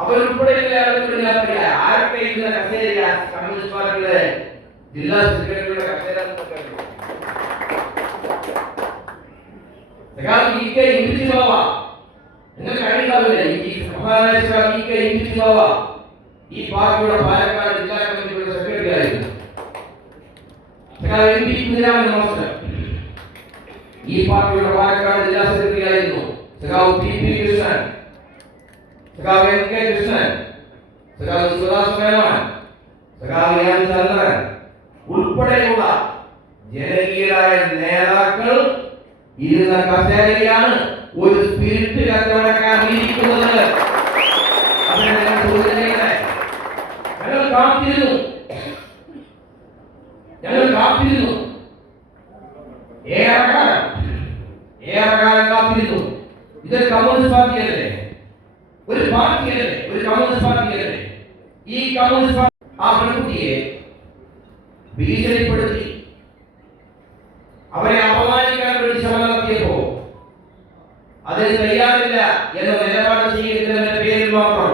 അവരുൾപ്പെടെയുള്ള ആളുകൾ ആരൊക്കെ ഇന്ന് കസേര കമ്മ്യൂണിസ്റ്റ് പാർട്ടിയുടെ ജില്ലാ സെക്രട്ടറിയുടെ കസേര നിങ്ങൾക്ക് അറിയാവില്ലേ ഈ പാർട്ടിയുടെ പാലക്കാട് ജില്ലാ കമ്മിറ്റിയുടെ സെക്രട്ടറി ആയിരുന്നു. ഈ പാർട്ടിയുടെ പാലക്കാട് ജില്ലാ സെക്രട്ടറി ആയിരുന്നു സഖാവ് പി പി കൃഷ്ണൻ, സഖാവ് എം കെ കൃഷ്ണൻ, സഖാവ് സുധാസ് മേനോൻ, സഖാവ് എം ചന്ദ്രൻ ഉൾപ്പെടെയുള്ള ജനകീയരായ നേതാക്കൾ ഇരുന്ന കസേരയാണ് ഒരു സ്പിരിറ്റ് കച്ചവടക്കാരിയിരിക്കുന്നത്. ഞങ്ങൾ കാത്തിരുന്നു ഏറെക്കാലം കാത്തിരുന്നു. ഇതൊരു കമ്മ്യൂണിസ്റ്റ് പാർട്ടിയല്ലേ, ഒരു പാർട്ടിയല്ലേ, ഒരു കമ്മ്യൂണിസ്റ്റ് പാർട്ടിയല്ലേ. ഈ കമ്മ്യൂണിസ്റ്റ് പാർട്ടി ആ പെൺകുട്ടിയെ ഭീഷണിപ്പെടുത്തി അവരെ അപമാനിക്കാൻ വേണ്ടി ശ്രമം നടത്തിയപ്പോ അതിന് തയ്യാറില്ല എന്ന നിലപാട് സ്വീകരിച്ചതിന്റെ പേരിൽ മാത്രം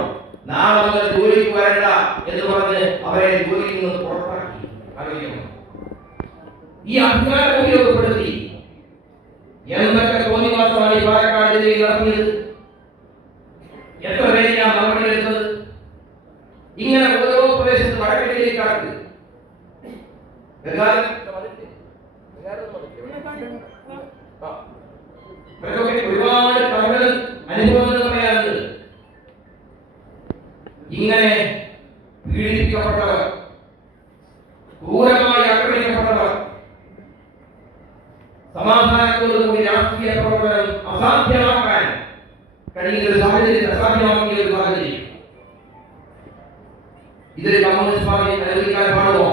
നാളെ മുതൽ ജോലിക്ക് വരണ്ട എന്ന് പറഞ്ഞ് അവരെ ജോലിയിൽ നിന്ന് പുറത്താക്കി. അറിയുമോ? ഈ അധികാരം ഉപയോഗപ്പെടുത്തി എന്തൊക്കെ തോന്നിവാസമാണ് ഈ പാലക്കാട് ജില്ലയിൽ നടത്തിയത്? എത്ര പേരെയാണ് നടപടിയെടുത്തത്? ഇങ്ങനെ ഓരോ പ്രദേശത്ത് വടക്കടിയിലേക്ക് കടക്ക് ഒരുപാട് കഥകൾ അനുഭവങ്ങൾ പറയാറുണ്ട്. ഇങ്ങനെ പീഡിപ്പിക്കപ്പെട്ടവർ, ക്രൂരമായി ആക്രമിക്കപ്പെട്ടവർ, സമാധാനത്തോടുകൂടി രാഷ്ട്രീയ പ്രവർത്തനം അസാധ്യമാക്കാൻ കഴിയുന്ന ഒരു സാഹചര്യം, അസാധ്യമാക്കിയ ഒരു സാഹചര്യം ഇതൊരു കമ്മ്യൂണിസ്റ്റ് പാർട്ടി അനുവദിക്കാൻ പാടുമോ?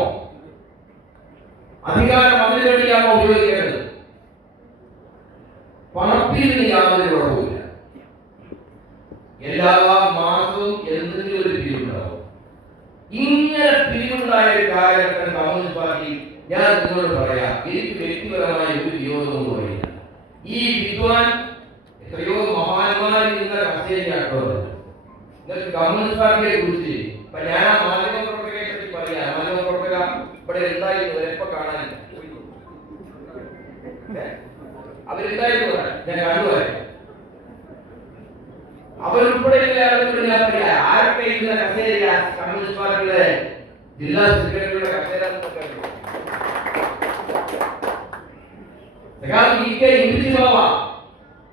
അധികാരം അതിനു വേണ്ടിയാണോ ഉപയോഗിക്കേണ്ടത്? പണപ്പിരിവിന് യാതൊരു കുഴപ്പമില്ല. എല്ലാ മാസവും എന്തെങ്കിലും ഒരു പിരിവുണ്ടാവും. ഇങ്ങനെ പിരിവുണ്ടായ ഒരു കാലഘട്ടം കമ്മ്യൂണിസ്റ്റ് പാർട്ടി, ഞാൻ നിങ്ങളോട് പറയാം, എനിക്ക് വ്യക്തിപരമായ ഒരു വിയോജനവും പറയില്ല. ഈ വിദ്വാൻ എത്രയോ മഹാന്മാർ ഇന്ന കസേരയാട്ടോ. നിങ്ങൾക്ക് കമ്മ്യൂണിസ്റ്റ് പാർട്ടിയെ കുറിച്ച് ഞാൻ ആ മാധ്യമ പ്രവർത്തകരെ പറ്റി പറയാം. മാധ്യമ പ്രവർത്തക ഇവിടെ എന്തായിരുന്നു എപ്പോ കാണാനില്ല, അവരുണ്ടായിരുന്നു, ഞാൻ കണ്ടുപോയി. അവരുൾപ്പെടെയുള്ള ആളുകൾ ഞാൻ പറയാം ആരൊക്കെ ഇന്ന് കസേര കമ്മ്യൂണിസ്റ്റ് പാർട്ടിയുടെ ജില്ലാ സെക്രട്ടറിയുടെ കസേര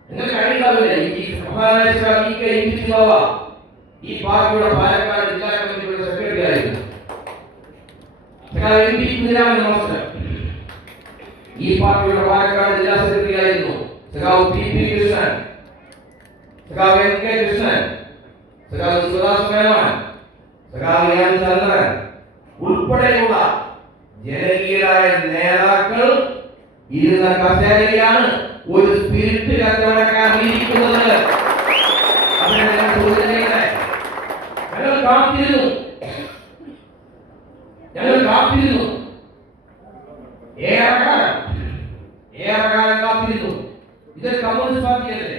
നിങ്ങൾക്ക് അറിയാവില്ലേ ഈ പാർട്ടിയുടെ പാലക്കാട് ജില്ലാ കമ്മിറ്റിയുടെ സെക്രട്ടറി ആയിരുന്നു. ഈ പാർട്ടിയുടെ പാലക്കാട് ജില്ലാ സെക്രട്ടറി ആയിരുന്നു സഖാവ് പി പി കൃഷ്ണൻ, സഖാവ് എം കെ കൃഷ്ണൻ, സഖാവ് സുധാസ് മേനോൻ, സഖാവ് എം ചന്ദ്രൻ ഉൾപ്പെടെയുള്ള ജനകീയരായ നേതാക്കൾ ഇരുന്ന കസേരയാണ് ഒരു സ്പിരിറ്റ് കച്ചവടക്കാരിയിരിക്കുന്നത്. ഞങ്ങൾ കാത്തിരുന്നു ഏറെക്കാലം കാത്തിരുന്നു. ഇതൊരു കമ്മ്യൂണിസ്റ്റ് പാർട്ടിയല്ലേ,